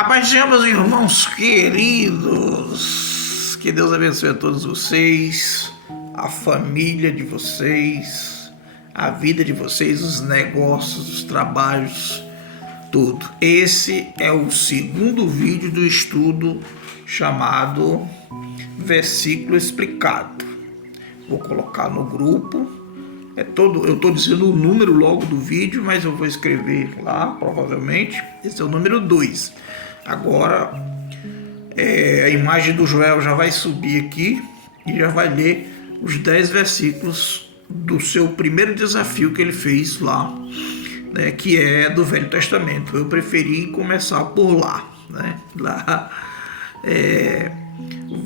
A paz do Senhor, meus irmãos queridos, que Deus abençoe a todos vocês, a família de vocês, a vida de vocês, os negócios, os trabalhos, tudo. Esse é o segundo vídeo do estudo chamado Versículo Explicado. Vou colocar no grupo. Eu estou dizendo o número logo do vídeo, mas eu vou escrever lá, provavelmente. Esse é o número 2. Agora, a imagem do Joel já vai subir aqui e já vai ler os 10 versículos do seu primeiro desafio que ele fez lá, né, que é do Velho Testamento. Eu preferi começar por lá, né? Lá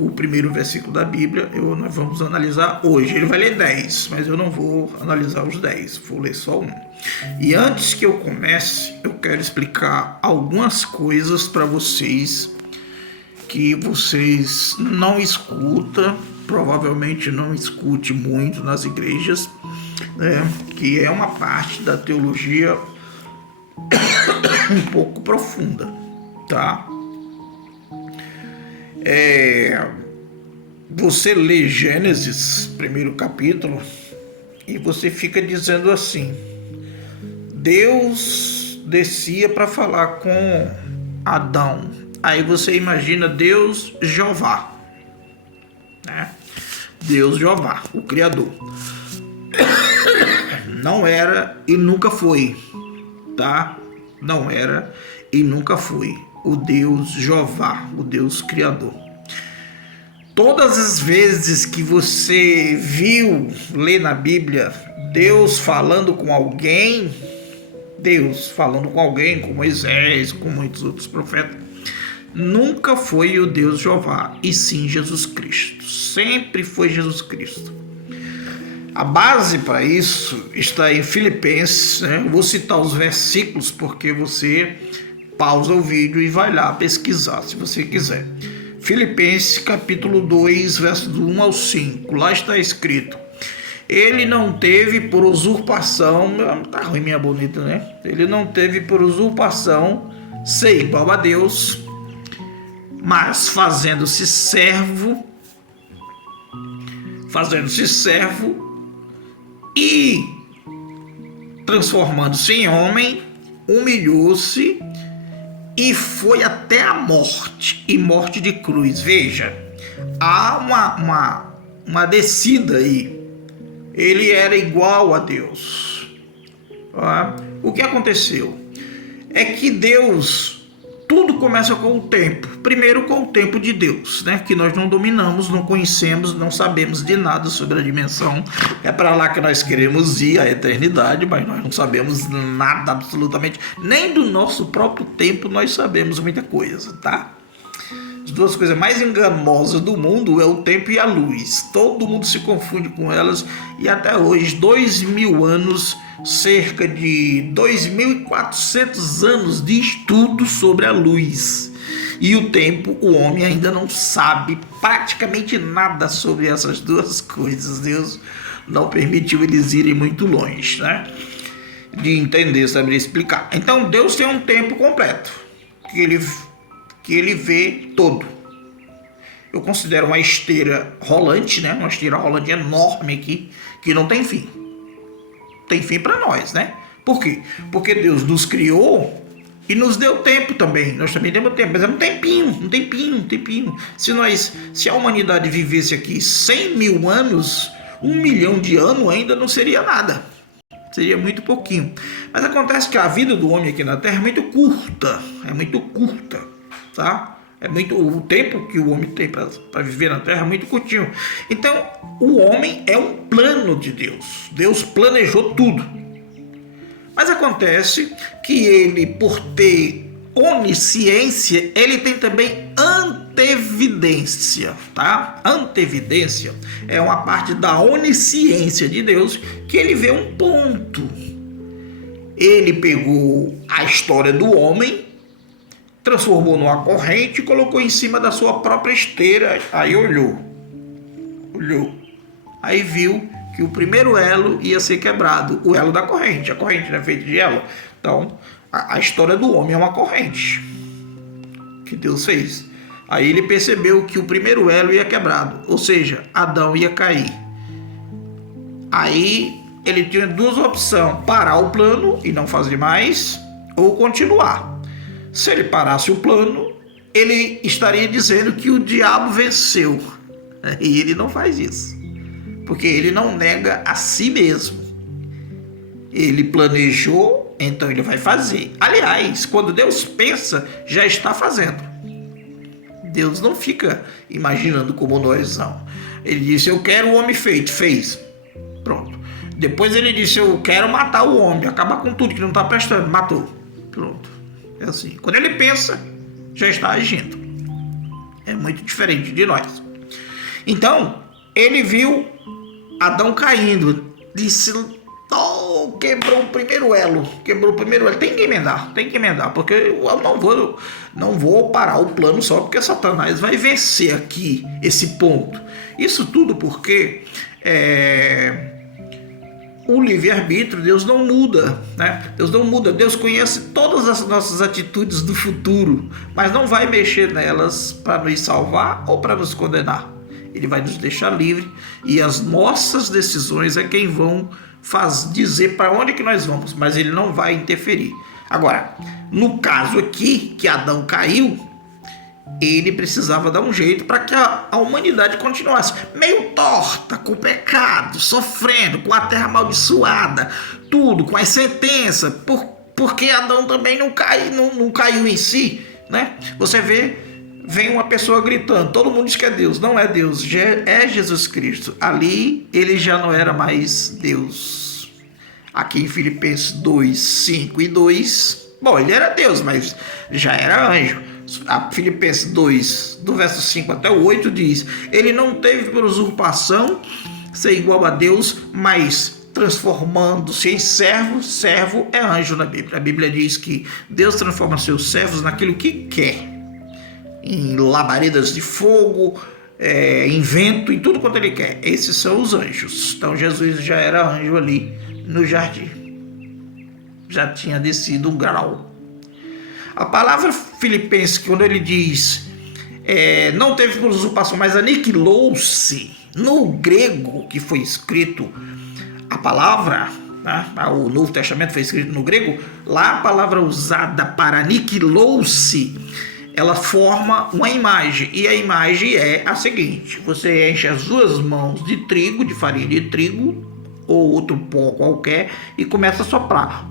o primeiro versículo da Bíblia, nós vamos analisar hoje. Ele vai ler 10, mas eu não vou analisar os 10, vou ler só um. E antes que eu comece, eu quero explicar algumas coisas para vocês que vocês não escutam, provavelmente não escute muito nas igrejas, né, que é uma parte da teologia um pouco profunda, tá? Você lê Gênesis, primeiro capítulo, e você fica dizendo assim: Deus descia para falar com Adão. Aí você imagina Deus Jeová, né? Deus Jeová, o Criador. Não era e nunca foi, tá? Não era e nunca foi o Deus Jeová, o Deus Criador. Todas as vezes que você viu, ler na Bíblia, Deus falando com alguém, com Moisés, com muitos outros profetas, nunca foi o Deus Jeová, e sim Jesus Cristo. Sempre foi Jesus Cristo. A base para isso está em Filipenses, né? Eu vou citar os versículos porque você pausa o vídeo e vai lá pesquisar, se você quiser. Filipenses capítulo 2, versos do 1 ao 5. Lá está escrito: ele não teve por usurpação, tá ruim minha bonita, né? Ele não teve por usurpação ser igual a Deus, mas fazendo-se servo e transformando-se em homem, humilhou-se e foi até a morte, e morte de cruz. Veja, há uma descida aí. Ele era igual a Deus. O que aconteceu? É que Deus, tudo começa com o tempo. Primeiro com o tempo de Deus, né? Que nós não dominamos, não conhecemos, não sabemos de nada sobre a dimensão. É para lá que nós queremos ir, a eternidade, mas nós não sabemos nada, absolutamente. Nem do nosso próprio tempo nós sabemos muita coisa, tá? As duas coisas mais enganosas do mundo é o tempo e a luz. Todo mundo se confunde com elas, e até hoje, 2000 anos, cerca de 2.400 anos de estudo sobre a luz. E o tempo, o homem ainda não sabe praticamente nada sobre essas duas coisas. Deus não permitiu eles irem muito longe, né? De entender, saber explicar. Então Deus tem um tempo completo, que ele vê todo. Eu considero uma esteira rolante, né? Uma esteira rolante enorme aqui, que não tem fim. Tem fim para nós, né? Por quê? Porque Deus nos criou e nos deu tempo também. Nós também temos tempo, mas é um tempinho. Se a humanidade vivesse aqui 100 mil anos, 1 milhão de anos ainda não seria nada. Seria muito pouquinho. Mas acontece que a vida do homem aqui na Terra é muito curta, tá? O tempo que o homem tem para viver na Terra é muito curtinho. Então, o homem é um plano de Deus. Deus planejou tudo. Mas acontece que ele, por ter onisciência, ele tem também antevidência, tá? Antevidência é uma parte da onisciência de Deus, que ele vê um ponto. Ele pegou a história do homem, transformou numa corrente e colocou em cima da sua própria esteira. Aí olhou. Aí viu que o primeiro elo ia ser quebrado, o elo da corrente. A corrente não é feita de elo. Então, a história do homem é uma corrente. que Deus fez. Aí ele percebeu que o primeiro elo ia quebrado, ou seja, Adão ia cair. Aí ele tinha duas opções: parar o plano e não fazer mais, ou continuar. Se ele parasse o plano, ele estaria dizendo que o diabo venceu. E ele não faz isso, porque ele não nega a si mesmo. Ele planejou, então ele vai fazer. Aliás, quando Deus pensa, já está fazendo. Deus não fica imaginando como nós não. Ele disse: eu quero o homem feito, fez. Pronto. Depois ele disse: eu quero matar o homem, acabar com tudo que não está prestando, matou. Pronto. É assim. Quando ele pensa, já está agindo. É muito diferente de nós. Então, ele viu Adão caindo. Disse: oh, quebrou o primeiro elo. Tem que emendar, porque eu não vou parar o plano só porque Satanás vai vencer aqui esse ponto. Isso tudo porque o livre-arbítrio, Deus não muda, né? Deus não muda. Deus conhece todas as nossas atitudes do futuro, mas não vai mexer nelas para nos salvar ou para nos condenar. Ele vai nos deixar livre, e as nossas decisões é quem vão dizer para onde que nós vamos, mas ele não vai interferir. Agora, no caso aqui, que Adão caiu, ele precisava dar um jeito para que a humanidade continuasse meio torta, com pecado, sofrendo, com a terra amaldiçoada, tudo, com as sentenças, porque Adão também não caiu em si, né? Você vem uma pessoa gritando, todo mundo diz que é Deus. Não é Deus, é Jesus Cristo. Ali ele já não era mais Deus. Aqui em Filipenses 2, 5 e 2, bom, ele era Deus, mas já era anjo. A Filipenses 2, do verso 5 até o 8 diz: ele não teve por usurpação ser igual a Deus, mas transformando-se em servo é anjo na Bíblia. A Bíblia diz que Deus transforma seus servos naquilo que quer, em labaredas de fogo, em vento, em tudo quanto ele quer. Esses são os anjos. Então Jesus já era anjo ali no jardim, já tinha descido um grau. A palavra Filipenses, quando ele diz não teve por usurpação, mas aniquilou-se, no grego que foi escrito a palavra, né? O Novo Testamento foi escrito no grego, lá a palavra usada para aniquilou-se, ela forma uma imagem, e a imagem é a seguinte: você enche as duas mãos de trigo, de farinha de trigo, ou outro pó qualquer, e começa a soprar.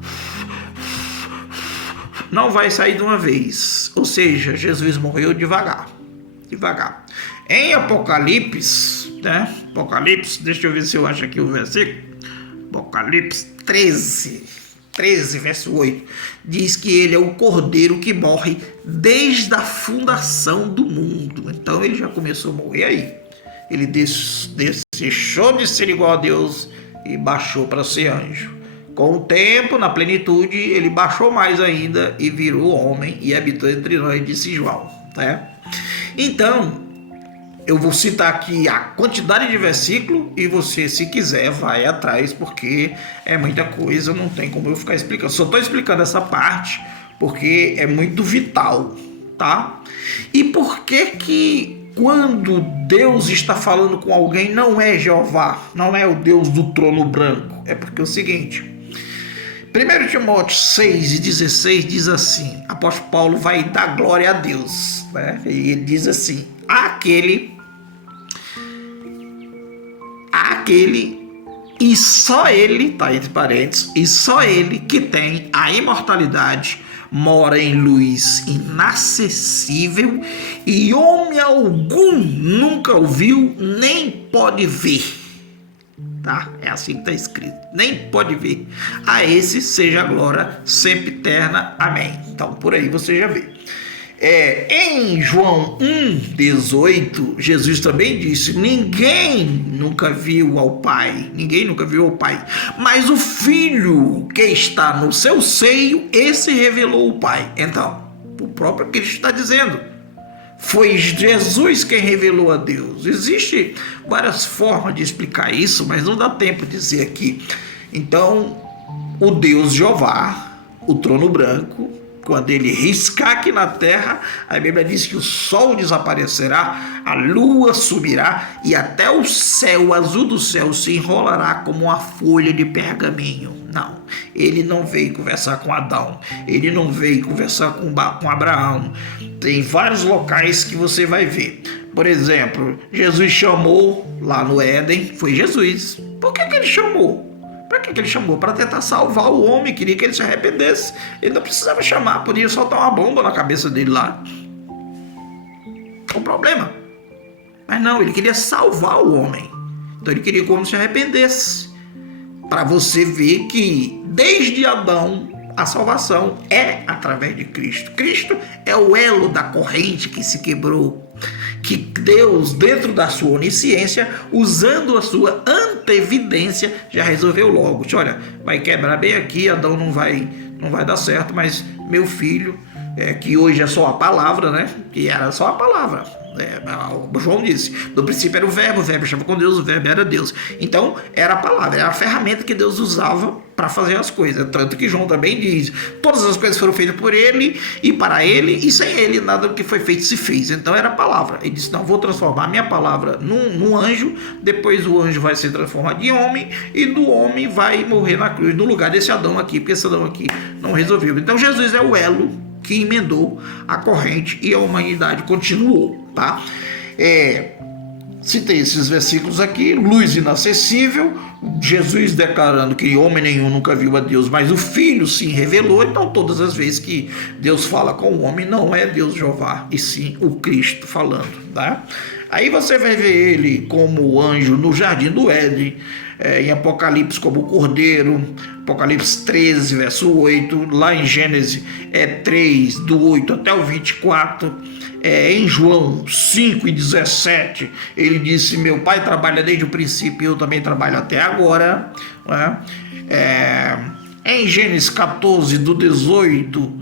Não vai sair de uma vez, ou seja, Jesus morreu devagar. Em Apocalipse, né? Deixa eu ver se eu acho aqui o versículo. Apocalipse 13, verso 8, diz que ele é o cordeiro que morre desde a fundação do mundo. Então ele já começou a morrer aí. Ele deixou de ser igual a Deus e baixou para ser anjo. Com o tempo, na plenitude, ele baixou mais ainda e virou homem e habitou entre nós, disse João, né? Então, eu vou citar aqui a quantidade de versículo e você, se quiser, vai atrás, porque é muita coisa, não tem como eu ficar explicando. Só estou explicando essa parte porque é muito vital, tá? E por que quando Deus está falando com alguém não é Jeová, não é o Deus do trono branco? É porque é o seguinte: 1 Timóteo 6,16 diz assim, apóstolo Paulo vai dar glória a Deus, né? E ele diz assim: aquele e só ele, tá entre parênteses, e só ele que tem a imortalidade, mora em luz inacessível, e homem algum nunca o viu, nem pode ver. Tá? É assim que está escrito, nem pode ver. A esse seja a glória sempre eterna. Amém. Então por aí você já vê. Em João 1,18, Jesus também disse: ninguém nunca viu ao Pai, mas o Filho que está no seu seio, esse revelou o Pai. Então, o próprio Cristo está dizendo, foi Jesus quem revelou a Deus. Existem várias formas de explicar isso, mas não dá tempo de dizer aqui. Então, o Deus Jeová, o trono branco, Quando ele riscar aqui na terra, a Bíblia diz que o sol desaparecerá, a lua subirá e até o céu, o azul do céu, se enrolará como uma folha de pergaminho. Não, ele não veio conversar com Adão, ele não veio conversar com Abraão. Tem vários locais que você vai ver. Por exemplo, Jesus chamou lá no Éden, foi Jesus. Por que ele chamou? Para que ele chamou? Para tentar salvar o homem, queria que ele se arrependesse. Ele não precisava chamar, podia soltar uma bomba na cabeça dele lá. Qual o problema? Mas não, ele queria salvar o homem. Então ele queria que o homem se arrependesse. Para você ver que desde Adão a salvação é através de Cristo. Cristo é o elo da corrente que se quebrou. Que Deus, dentro da sua onisciência, usando a sua antevidência, já resolveu logo. Olha, vai quebrar bem aqui, Adão não vai dar certo, mas meu filho, que hoje é só a palavra, né? Que era só a palavra. João disse, no princípio era o verbo estava com Deus, o verbo era Deus. Então era a palavra, era a ferramenta que Deus usava para fazer as coisas. Tanto que João também diz, todas as coisas foram feitas por ele e para ele, e sem ele nada do que foi feito se fez. Então era a palavra. Ele disse, não, vou transformar a minha palavra num anjo, depois o anjo vai ser transformado em homem, e do homem vai morrer na cruz, no lugar desse Adão aqui, porque esse Adão aqui não resolveu. Então Jesus é o elo que emendou a corrente e a humanidade continuou, tá? Citei esses versículos aqui, luz inacessível, Jesus declarando que homem nenhum nunca viu a Deus, mas o Filho sim revelou. Então todas as vezes que Deus fala com o homem, não é Deus Jeová, e sim o Cristo falando, tá? Aí você vai ver ele como anjo no jardim do Éden, em Apocalipse como cordeiro, Apocalipse 13, verso 8, lá em Gênesis 3, do 8 até o 24, em João 5 e 17, ele disse, meu pai trabalha desde o princípio e eu também trabalho até agora, né? Em Gênesis 14, do 18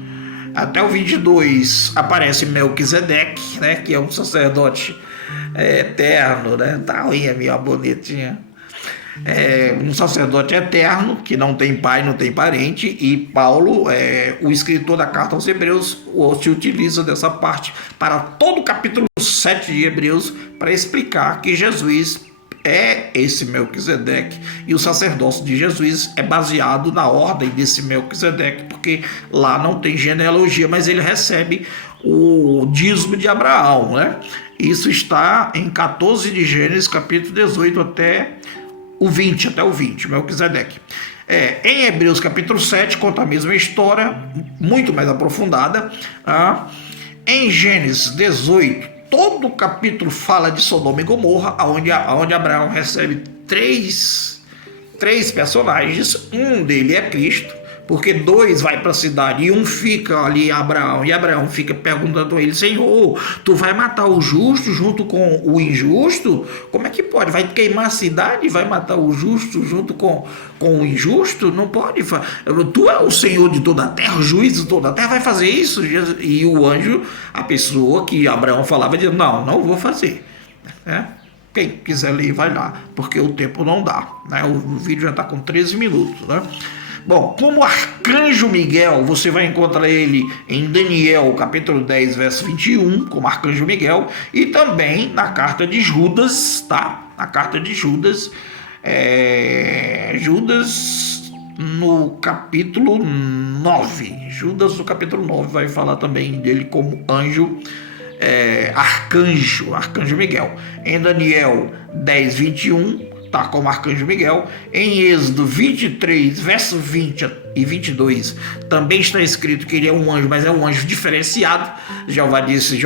até o 22, aparece Melquisedeque, né? Que é um sacerdote eterno, né? Tá aí a minha bonitinha. Um sacerdote eterno, que não tem pai, não tem parente, e Paulo, o escritor da carta aos Hebreus, se utiliza dessa parte para todo o capítulo 7 de Hebreus, para explicar que Jesus é esse Melquisedeque, e o sacerdócio de Jesus é baseado na ordem desse Melquisedeque, porque lá não tem genealogia, mas ele recebe o dízimo de Abraão, né? Isso está em 14 de Gênesis, capítulo 18 até o 20, Melquisedeque. Em Hebreus capítulo 7, conta a mesma história, muito mais aprofundada. Em Gênesis 18, todo o capítulo fala de Sodoma e Gomorra, onde Abraão recebe três personagens. Um dele é Cristo, porque dois vai para a cidade e um fica ali, Abraão, e Abraão fica perguntando a ele, Senhor, tu vai matar o justo junto com o injusto? Como é que pode? Vai queimar a cidade e vai matar o justo junto com o injusto? Não pode. Tu é o Senhor de toda a terra, o juiz de toda a terra, vai fazer isso? E o anjo, a pessoa que Abraão falava, dizia, não vou fazer. Quem quiser ler, vai lá, porque o tempo não dá, né? O vídeo já está com 13 minutos, né? Bom, como arcanjo Miguel, você vai encontrar ele em Daniel, capítulo 10, verso 21, como arcanjo Miguel, e também na carta de Judas, tá? Na carta de Judas, Judas no capítulo 9. Judas no capítulo 9 vai falar também dele como anjo, arcanjo Miguel. Em Daniel 10, 21, tá como arcanjo Miguel. Em Êxodo 23, verso 20 e 22, também está escrito que ele é um anjo, mas é um anjo diferenciado. Jeová disse,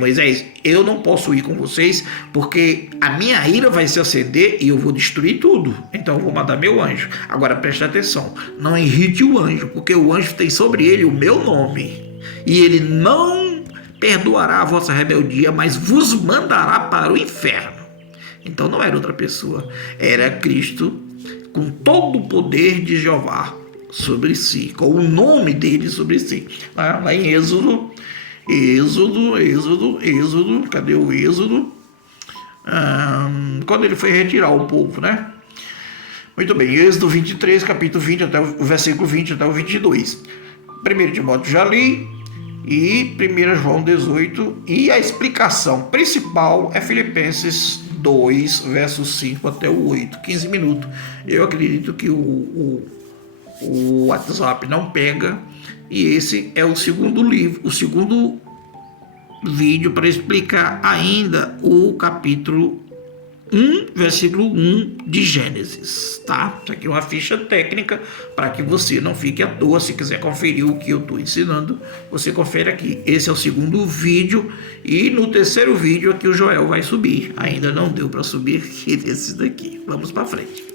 Moisés, eu não posso ir com vocês, porque a minha ira vai se acender e eu vou destruir tudo. Então eu vou mandar meu anjo. Agora preste atenção, não irrite o anjo, porque o anjo tem sobre ele o meu nome, e ele não perdoará a vossa rebeldia, mas vos mandará para o inferno. Então não era outra pessoa, era Cristo com todo o poder de Jeová sobre si, com o nome dele sobre si. Lá em Êxodo, cadê o Êxodo? Quando ele foi retirar o povo, né? Muito bem, Êxodo 23, capítulo 20, até o versículo 20 até o 22. 1 Timóteo já li, e 1 João 18, e a explicação principal é Filipenses 2, versos 5 até o 8, 15 minutos. Eu acredito que o WhatsApp não pega, e esse é o segundo livro, o segundo vídeo para explicar ainda o capítulo 1, versículo 1 de Gênesis, tá? Isso aqui é uma ficha técnica para que você não fique à toa. Se quiser conferir o que eu estou ensinando, você confere aqui. Esse é o segundo vídeo, e no terceiro vídeo aqui o Joel vai subir. Ainda não deu para subir esse daqui. Vamos para frente.